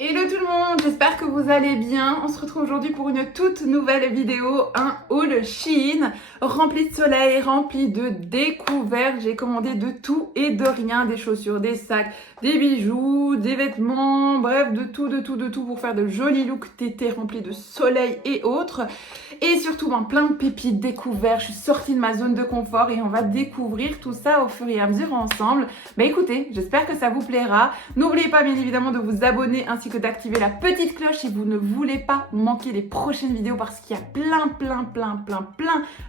Hello tout le monde, j'espère que vous allez bien. On se retrouve aujourd'hui pour une toute nouvelle vidéo, un haul Shein rempli de soleil, rempli de découvertes. J'ai commandé de tout et de rien, des chaussures, des sacs, des bijoux, des vêtements, bref de tout pour faire de jolis looks tétés remplis de soleil et autres. Et surtout plein de pépites découvertes. Je suis sortie de ma zone de confort et on va découvrir tout ça au fur et à mesure ensemble. Écoutez, j'espère que ça vous plaira. N'oubliez pas bien évidemment de vous abonner ainsi que d'activer la petite cloche si vous ne voulez pas manquer les prochaines vidéos parce qu'il y a plein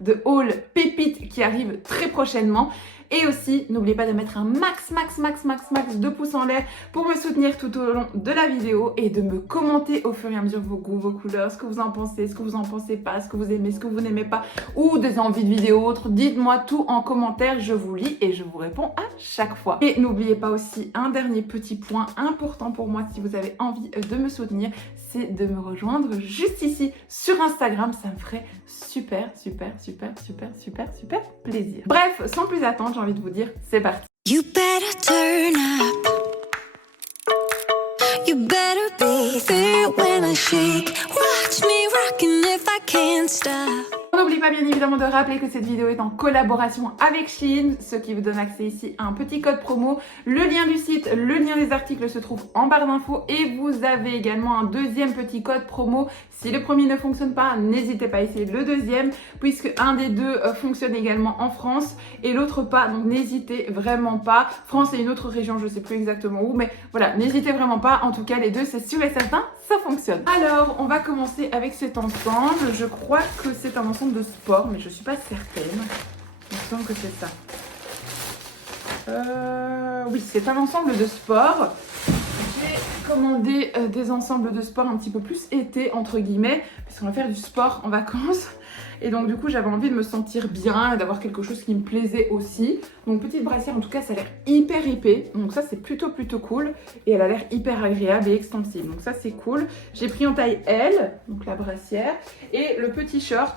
de hauls pépites qui arrivent très prochainement. Et aussi, n'oubliez pas de mettre un max de pouces en l'air pour me soutenir tout au long de la vidéo et de me commenter au fur et à mesure vos goûts, vos couleurs, ce que vous en pensez, ce que vous en pensez pas, ce que vous aimez, ce que vous n'aimez pas ou des envies de vidéos autres. Dites-moi tout en commentaire, je vous lis et je vous réponds à chaque fois. Et n'oubliez pas aussi un dernier petit point important pour moi si vous avez envie de me soutenir, c'est de me rejoindre juste ici sur Instagram. Ça me ferait super plaisir. Bref, sans plus attendre, j'ai envie de vous dire, c'est parti. You better turn up. You better be there when I shake. Watch me rockin' if I can't stop. N'oubliez pas bien évidemment de rappeler que cette vidéo est en collaboration avec Shein, ce qui vous donne accès ici à un petit code promo. Le lien du site, le lien des articles se trouve en barre d'infos et vous avez également un deuxième petit code promo. Si le premier ne fonctionne pas, n'hésitez pas à essayer le deuxième puisque un des deux fonctionne également en France et l'autre pas, donc n'hésitez vraiment pas. France et une autre région, je sais plus exactement où, mais voilà, n'hésitez vraiment pas. En tout cas, les deux, c'est sûr et certain, ça fonctionne. Alors, on va commencer avec cet ensemble. Je crois que c'est un ensemble de sport, mais je suis pas certaine. Il me semble que c'est ça. Oui, c'est un ensemble de sport. J'ai commandé des ensembles de sport un petit peu plus été, entre guillemets, puisqu'on va faire du sport en vacances. Et donc du coup j'avais envie de me sentir bien et d'avoir quelque chose qui me plaisait aussi. Donc petite brassière, en tout cas ça a l'air hyper épais. Donc ça c'est plutôt cool. Et elle a l'air hyper agréable et extensible. Donc ça c'est cool. J'ai pris en taille L, donc la brassière. Et le petit short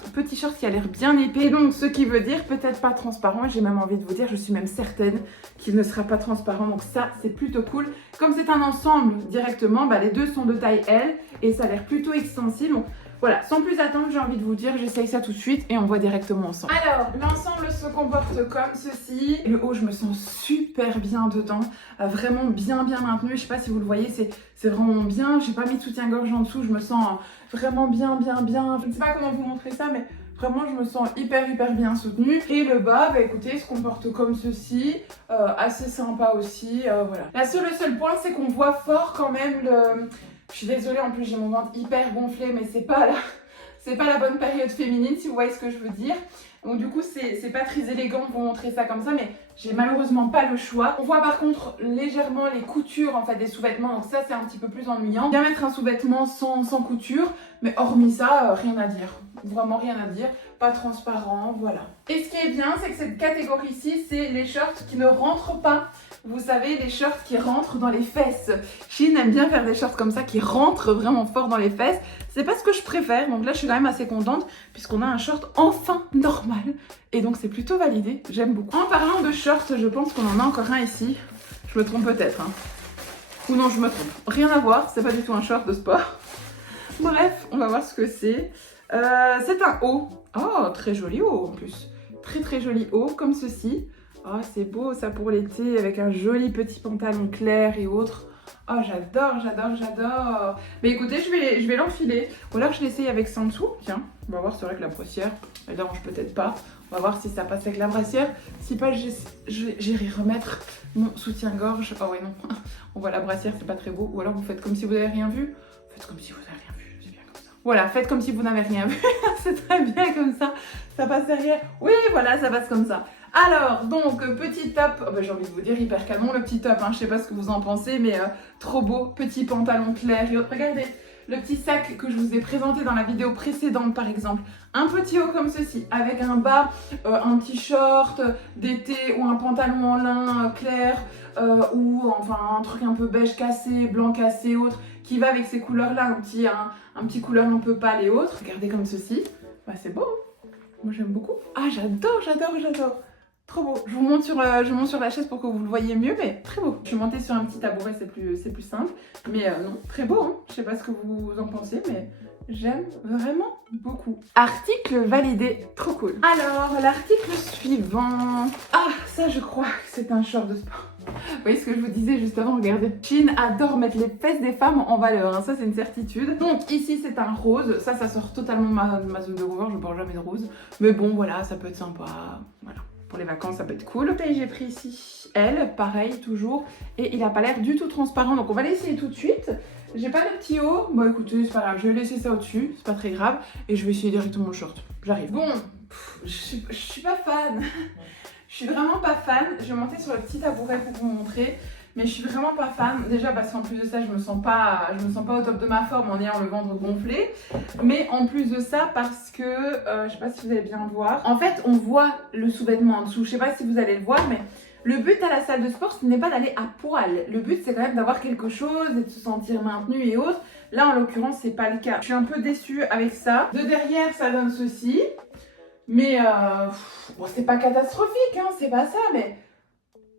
qui a l'air bien épais. Donc ce qui veut dire peut-être pas transparent. J'ai même envie de vous dire, je suis même certaine qu'il ne sera pas transparent. Donc ça c'est plutôt cool. Comme c'est un ensemble directement, les deux sont de taille L. Et ça a l'air plutôt extensible. Donc, voilà, sans plus attendre, j'ai envie de vous dire, j'essaye ça tout de suite et on voit directement ensemble. Alors, l'ensemble se comporte comme ceci. Le haut, je me sens super bien dedans, vraiment bien maintenu. Je sais pas si vous le voyez, c'est vraiment bien. J'ai pas mis de soutien-gorge en dessous, je me sens vraiment bien. Je ne sais pas comment vous montrer ça, mais vraiment, je me sens hyper bien soutenue. Et le bas, écoutez, se comporte comme ceci, assez sympa aussi, voilà. Le seul point, c'est qu'on voit fort quand même le... Je suis désolée, en plus j'ai mon ventre hyper gonflé, mais c'est pas la bonne période féminine, si vous voyez ce que je veux dire. Donc du coup, c'est pas très élégant de vous montrer ça comme ça, mais j'ai malheureusement pas le choix. On voit par contre légèrement les coutures en fait des sous-vêtements, donc ça c'est un petit peu plus ennuyant. Bien mettre un sous-vêtement sans couture, mais hormis ça, rien à dire. Vraiment rien à dire, pas transparent, voilà. Et ce qui est bien, c'est que cette catégorie-ci, c'est les shorts qui ne rentrent pas. Vous savez, les shorts qui rentrent dans les fesses. Shein aime bien faire des shorts comme ça qui rentrent vraiment fort dans les fesses. C'est pas ce que je préfère, donc là je suis quand même assez contente puisqu'on a un short enfin normal. Et donc c'est plutôt validé, j'aime beaucoup. En parlant de shorts, je pense qu'on en a encore un ici. Je me trompe peut-être, hein. Ou non, je me trompe. Rien à voir, c'est pas du tout un short de sport. Bref, on va voir ce que c'est. C'est un haut. Oh, très joli haut en plus. Très joli haut, comme ceci. Oh, c'est beau ça pour l'été, avec un joli petit pantalon clair et autres. Oh, j'adore. Mais écoutez, je vais l'enfiler. Ou alors je l'essaye avec ça en dessous. Tiens, on va voir, c'est vrai que la brassière, elle dérange peut-être pas. On va voir si ça passe avec la brassière. Si pas, j'irai remettre mon soutien-gorge. Oh ouais, non. On voit la brassière, c'est pas très beau. Ou alors vous faites comme si vous n'avez rien vu. Faites comme si vous n'avez rien vu, c'est bien comme ça. Voilà, faites comme si vous n'avez rien vu. C'est très bien comme ça. Ça passe derrière. Oui, voilà, ça passe comme ça. Alors, donc, petit top, j'ai envie de vous dire hyper canon le petit top, je sais pas ce que vous en pensez, mais trop beau, petit pantalon clair. Et regardez, le petit sac que je vous ai présenté dans la vidéo précédente par exemple, un petit haut comme ceci, avec un bas, un petit short d'été ou un pantalon en lin clair, ou enfin un truc un peu beige cassé, blanc cassé, autre, qui va avec ces couleurs-là, un petit couleur un peu pâle et autres. Regardez comme ceci, c'est beau, moi j'aime beaucoup. Ah, j'adore. Trop beau. Je vous monte sur la chaise pour que vous le voyez mieux, mais très beau. Je suis montée sur un petit tabouret, c'est plus simple. Mais non, très beau, hein. Je sais pas ce que vous en pensez, mais j'aime vraiment beaucoup. Article validé, trop cool. Alors, l'article suivant. Ah, ça je crois que c'est un short de sport. Vous voyez ce que je vous disais juste avant, regardez. Shein adore mettre les fesses des femmes en valeur, hein. Ça c'est une certitude. Donc ici c'est un rose, ça sort totalement de ma zone de confort, je porte jamais de rose. Mais bon voilà, ça peut être sympa, voilà. Pour les vacances, ça peut être cool. Et j'ai pris ici elle, pareil, toujours. Et il a pas l'air du tout transparent, donc on va l'essayer tout de suite. J'ai pas de petit haut. Bon écoutez, c'est pas grave, je vais laisser ça au-dessus, c'est pas très grave. Et je vais essayer directement le short. J'arrive. Bon, je suis pas fan. Je suis vraiment pas fan. Je vais monter sur le petit tabouret pour vous montrer. Mais je suis vraiment pas fan. Déjà parce qu'en plus de ça, je me sens pas au top de ma forme en ayant le ventre gonflé. Mais en plus de ça, parce que je sais pas si vous allez bien voir. En fait, on voit le sous-vêtement en dessous. Je sais pas si vous allez le voir, mais le but à la salle de sport, ce n'est pas d'aller à poil. Le but, c'est quand même d'avoir quelque chose et de se sentir maintenu et autres. Là, en l'occurrence, c'est pas le cas. Je suis un peu déçue avec ça. De derrière, ça donne ceci. Mais bon, c'est pas catastrophique, hein, c'est pas ça, mais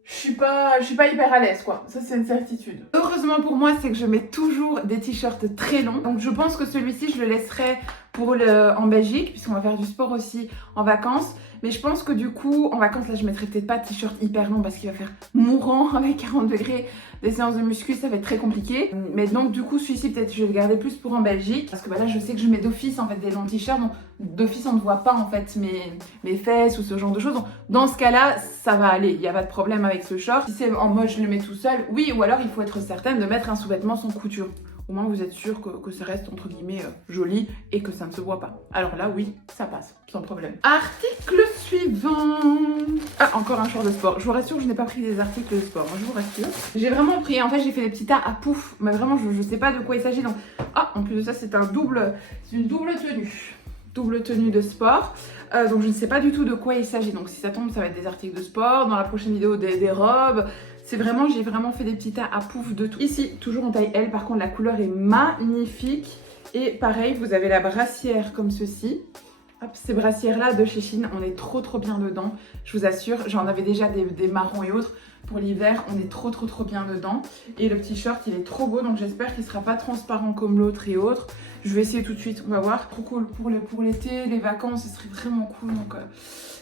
je suis pas hyper à l'aise, quoi. Ça, c'est une certitude. Heureusement pour moi, c'est que je mets toujours des t-shirts très longs. Donc, je pense que celui-ci, je le laisserai pour en Belgique, puisqu'on va faire du sport aussi en vacances. Mais je pense que du coup, en vacances, là, je mettrai peut-être pas de t-shirt hyper long parce qu'il va faire mourant avec 40 degrés. Des séances de muscu, ça va être très compliqué. Mais donc, du coup, celui-ci, peut-être, je vais le garder plus pour en Belgique. Parce que bah, là, je sais que je mets d'office, en fait, des longs t-shirts. Donc, d'office, on ne voit pas, en fait, mes fesses ou ce genre de choses. Donc, dans ce cas-là, ça va aller. Il n'y a pas de problème avec ce short. Si c'est en mode, je le mets tout seul, oui. Ou alors, il faut être certaine de mettre un sous-vêtement sans couture. Au moins, vous êtes sûr que ça reste, entre guillemets, joli et que ça ne se voit pas. Alors là, oui, ça passe, sans problème. Article suivant. Ah, encore un short de sport. Je vous rassure, je n'ai pas pris des articles de sport, hein, je vous rassure. J'ai vraiment pris, en fait, j'ai fait des petits tas à pouf. Mais vraiment, je ne sais pas de quoi il s'agit. Donc, ah, en plus de ça, c'est une double tenue. Double tenue de sport. Donc, je ne sais pas du tout de quoi il s'agit. Donc, si ça tombe, ça va être des articles de sport. Dans la prochaine vidéo, des robes. C'est vraiment, j'ai vraiment fait des petits tas à pouf de tout. Ici, toujours en taille L, par contre, la couleur est magnifique. Et pareil, vous avez la brassière comme ceci. Hop, ces brassières-là de chez Shein, on est trop bien dedans. Je vous assure, j'en avais déjà des marrons et autres. Pour l'hiver, on est trop bien dedans. Et le petit short, il est trop beau, donc j'espère qu'il ne sera pas transparent comme l'autre et autres. Je vais essayer tout de suite, on va voir. Trop cool pour l'été, les vacances, ce serait vraiment cool. Donc,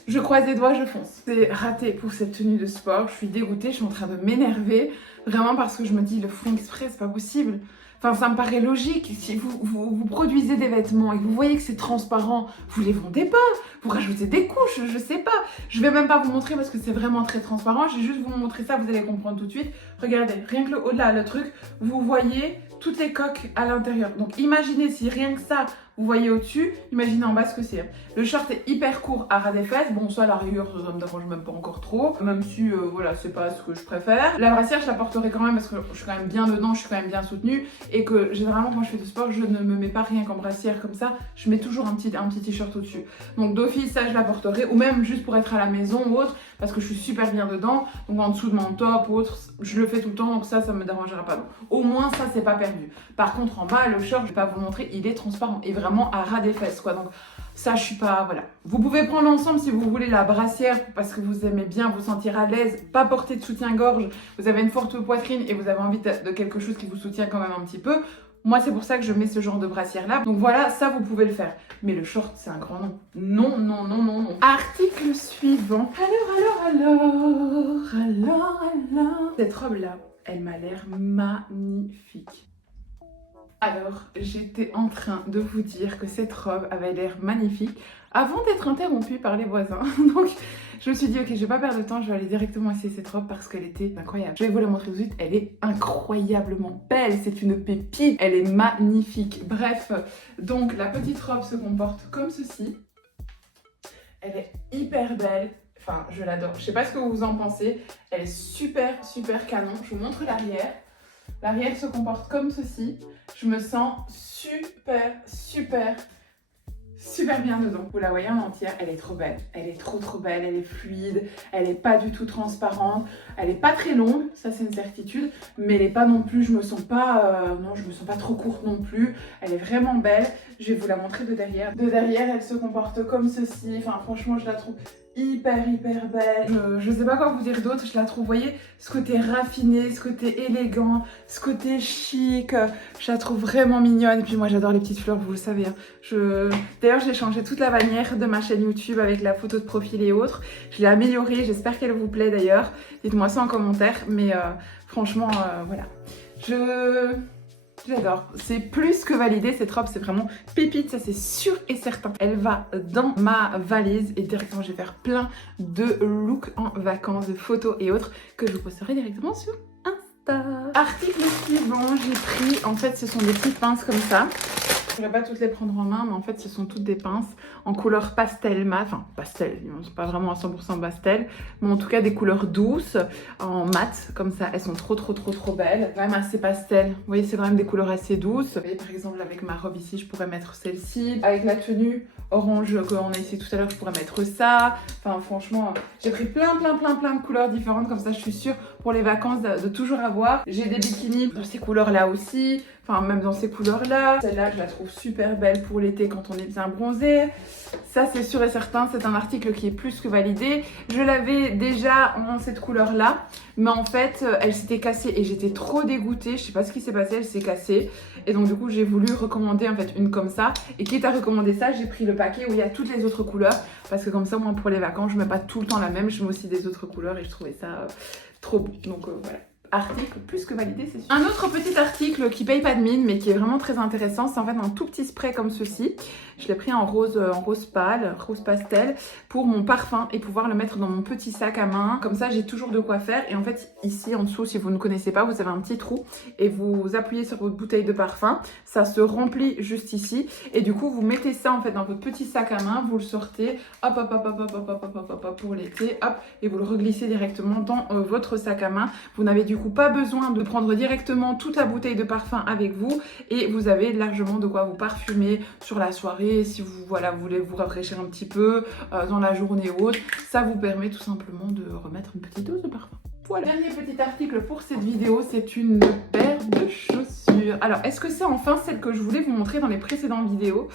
je croise les doigts, je fonce. C'est raté pour cette tenue de sport. Je suis dégoûtée, je suis en train de m'énerver. Vraiment parce que je me dis, le font exprès, c'est pas possible. Enfin, ça me paraît logique. Si vous produisez des vêtements et que vous voyez que c'est transparent, vous les vendez pas. Vous rajoutez des couches, je sais pas. Je vais même pas vous montrer parce que c'est vraiment très transparent. Je vais juste vous montrer ça, vous allez comprendre tout de suite. Regardez, rien que le au-delà, le truc, vous voyez toutes les coques à l'intérieur. Donc imaginez si rien que ça, vous voyez au-dessus, imaginez en bas ce que c'est. Le short est hyper court à ras des fesses. Bon, ça, à la rigueur, ça me dérange même pas encore trop. Même si, voilà, c'est pas ce que je préfère. La brassière, je la porterai quand même parce que je suis quand même bien dedans, je suis quand même bien soutenue. Et que généralement, quand je fais du sport, je ne me mets pas rien qu'en brassière comme ça. Je mets toujours un petit t-shirt au-dessus. Donc d'office, ça, je la porterai. Ou même juste pour être à la maison ou autre, parce que je suis super bien dedans. Donc en dessous de mon top ou autre, je le fais tout le temps. Donc ça me dérangera pas. Donc, au moins, ça, c'est pas perdu. Par contre, en bas, le short, je vais pas vous le montrer, il est transparent. Et vraiment à ras des fesses, quoi. Donc ça, je suis pas, voilà. Vous pouvez prendre ensemble si vous voulez la brassière parce que vous aimez bien vous sentir à l'aise, pas porter de soutien-gorge, vous avez une forte poitrine et vous avez envie de quelque chose qui vous soutient quand même un petit peu. Moi, c'est pour ça que je mets ce genre de brassière-là. Donc voilà, ça, vous pouvez le faire. Mais le short, c'est un grand non. Non. Article suivant. Alors. Cette robe-là, elle m'a l'air magnifique. Alors, j'étais en train de vous dire que cette robe avait l'air magnifique avant d'être interrompue par les voisins. Donc, je me suis dit, ok, je vais pas perdre de temps, je vais aller directement essayer cette robe parce qu'elle était incroyable. Je vais vous la montrer tout de suite, elle est incroyablement belle, c'est une pépite, elle est magnifique. Bref, donc la petite robe se comporte comme ceci. Elle est hyper belle. Enfin, je l'adore. Je sais pas ce que vous en pensez. Elle est super canon. Je vous montre l'arrière. L'arrière se comporte comme ceci. Je me sens super bien dedans. Vous la voyez en entière, elle est trop belle. Elle est trop belle, elle est fluide, elle est pas du tout transparente. Elle est pas très longue, ça c'est une certitude, mais elle est pas non plus, je me sens pas trop courte non plus. Elle est vraiment belle. Je vais vous la montrer de derrière. De derrière, elle se comporte comme ceci. Enfin, franchement, je la trouve hyper belle. Je sais pas quoi vous dire d'autre, je la trouve, vous voyez, ce côté raffiné, ce côté élégant, ce côté chic, je la trouve vraiment mignonne. Et puis moi j'adore les petites fleurs, vous le savez. Hein. D'ailleurs j'ai changé toute la bannière de ma chaîne YouTube avec la photo de profil et autres. Je l'ai améliorée, j'espère qu'elle vous plaît d'ailleurs. Dites-moi ça en commentaire, mais franchement voilà. J'adore, c'est plus que validé, cette robe c'est vraiment pépite, ça c'est sûr et certain. Elle va dans ma valise et directement je vais faire plein de looks en vacances, de photos et autres que je vous posterai directement sur Insta. Article suivant, j'ai pris, en fait ce sont des petites pinces comme ça. Je ne pourrais pas toutes les prendre en main, mais en fait ce sont toutes des pinces en couleur pastel mat, enfin pastel, c'est pas vraiment à 100% pastel, mais en tout cas des couleurs douces, en mat, comme ça, elles sont trop belles, quand même assez pastel, vous voyez c'est quand même des couleurs assez douces. Vous voyez par exemple avec ma robe ici, je pourrais mettre celle-ci, avec la tenue orange qu'on a ici tout à l'heure, je pourrais mettre ça, enfin franchement, j'ai pris plein de couleurs différentes, comme ça je suis sûre pour les vacances de toujours avoir. J'ai des bikinis dans ces couleurs là aussi, enfin même dans ces couleurs là. Celle-là je la trouve super belle pour l'été quand on est bien bronzé. Ça c'est sûr et certain, c'est un article qui est plus que validé. Je l'avais déjà en cette couleur là, mais en fait elle s'était cassée et j'étais trop dégoûtée. Je sais pas ce qui s'est passé, elle s'est cassée. Et donc du coup j'ai voulu recommander en fait une comme ça. Et quitte à recommander ça, j'ai pris le paquet où il y a toutes les autres couleurs. Parce que comme ça moi pour les vacances je mets pas tout le temps la même, je mets aussi des autres couleurs et je trouvais ça trop beau. Donc voilà. Article plus que validé, c'est sûr. Un autre petit article qui paye pas de mine mais qui est vraiment très intéressant, c'est en fait un tout petit spray comme ceci. Je l'ai pris en rose pâle, rose pastel pour mon parfum et pouvoir le mettre dans mon petit sac à main. Comme ça j'ai toujours de quoi faire. Et en fait ici en dessous, si vous ne connaissez pas, vous avez un petit trou et vous appuyez sur votre bouteille de parfum. Ça se remplit juste ici et du coup vous mettez ça en fait dans votre petit sac à main, vous le sortez, hop pour l'été, hop, et vous le reglissez directement dans votre sac à main. Vous n'avez du coup pas besoin de prendre directement toute la bouteille de parfum avec vous et vous avez largement de quoi vous parfumer sur la soirée si vous voulez vous rafraîchir un petit peu dans la journée ou autre. Ça vous permet tout simplement de remettre une petite dose de parfum. Voilà. Dernier petit article pour cette vidéo, c'est une paire de chaussures. Alors, est-ce que c'est enfin celle que je voulais vous montrer dans les précédentes vidéos?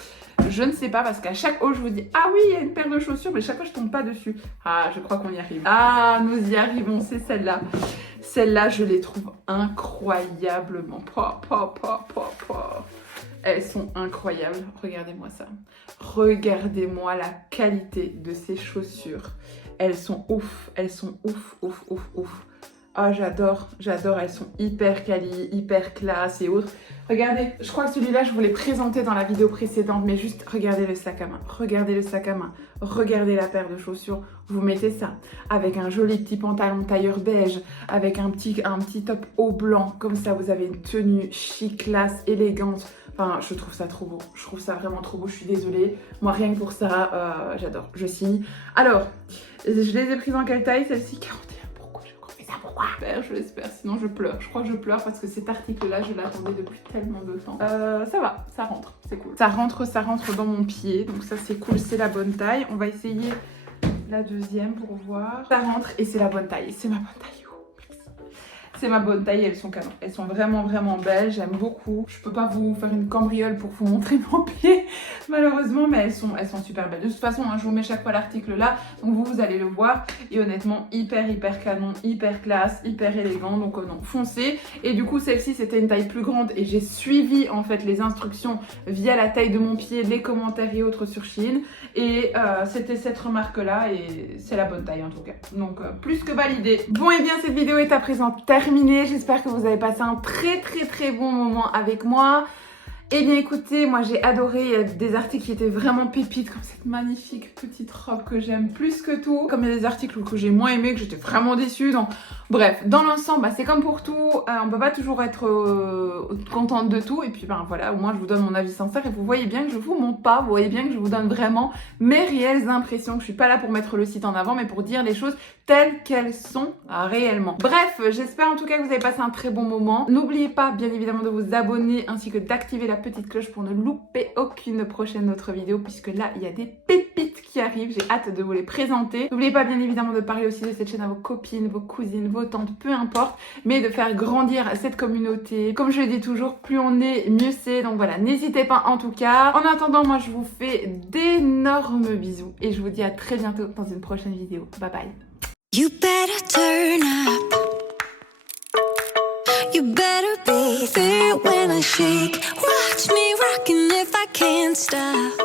Je ne sais pas parce qu'à chaque haul, je vous dis « Ah oui, il y a une paire de chaussures », mais chaque fois, je tombe pas dessus. Ah, je crois qu'on y arrive. Ah, nous y arrivons, c'est celle-là. Celle-là, je les trouve incroyablement. Elles sont incroyables. Regardez-moi ça. Regardez-moi la qualité de ces chaussures. Elles sont ouf. Elles sont ouf. Ah, j'adore. Elles sont hyper quali, hyper classe et autres. Regardez, je crois que celui-là, je vous l'ai présenté dans la vidéo précédente, mais juste regardez le sac à main. Regardez le sac à main. Regardez la paire de chaussures. Vous mettez ça avec un joli petit pantalon tailleur beige, avec un petit top haut blanc. Comme ça, vous avez une tenue chic, classe, élégante. Enfin, je trouve ça trop beau. Je trouve ça vraiment trop beau. Je suis désolée. Moi, rien que pour ça, j'adore. Je signe. Alors, je les ai prises en quelle taille? Celle-ci, 41. Pourquoi? Je l'espère, sinon je pleure. Je crois que je pleure parce que cet article-là, je l'attendais depuis tellement de temps. Ça va, ça rentre, c'est cool. Ça rentre dans mon pied, donc ça c'est cool, c'est la bonne taille. On va essayer la deuxième pour voir. Ça rentre et c'est la bonne taille, c'est ma bonne taille. C'est ma bonne taille, elles sont canon. Elles sont vraiment belles, j'aime beaucoup. Je peux pas vous faire une cambriole pour vous montrer mon pied, malheureusement, mais elles sont super belles. De toute façon, hein, je vous mets chaque fois l'article là, donc vous allez le voir. Et honnêtement, hyper canon, hyper classe, hyper élégant, donc non, foncez. Et du coup, celle-ci, c'était une taille plus grande et j'ai suivi en fait les instructions via la taille de mon pied, les commentaires et autres sur Shein. Et c'était cette remarque-là et c'est la bonne taille en tout cas. Donc, plus que validé. Bon, et bien, cette vidéo est à présent terminée. J'espère que vous avez passé un très bon moment avec moi. Eh bien écoutez, moi j'ai adoré des articles qui étaient vraiment pépites, comme cette magnifique petite robe que j'aime plus que tout. Comme il y a des articles que j'ai moins aimé, que j'étais vraiment déçue. Donc, bref, dans l'ensemble, c'est comme pour tout, on peut pas toujours être contente de tout. Et puis voilà, au moins je vous donne mon avis sincère et vous voyez bien que je vous montre pas, vous voyez bien que je vous donne vraiment mes réelles impressions. Que je suis pas là pour mettre le site en avant, mais pour dire les choses telles qu'elles sont réellement. Bref, j'espère en tout cas que vous avez passé un très bon moment. N'oubliez pas bien évidemment de vous abonner ainsi que d'activer la petite cloche pour ne louper aucune prochaine autre vidéo, puisque là il y a des pépites suite qui arrivent. J'ai hâte de vous les présenter. N'oubliez pas bien évidemment de parler aussi de cette chaîne à vos copines, vos cousines, vos tantes, peu importe, mais de faire grandir cette communauté. Comme je le dis toujours, plus on est, mieux c'est. Donc voilà, n'hésitez pas en tout cas. En attendant, moi je vous fais d'énormes bisous et je vous dis à très bientôt dans une prochaine vidéo. Bye bye. You better turn up. You better be there when I shake. Watch me rockin' if I can't stop.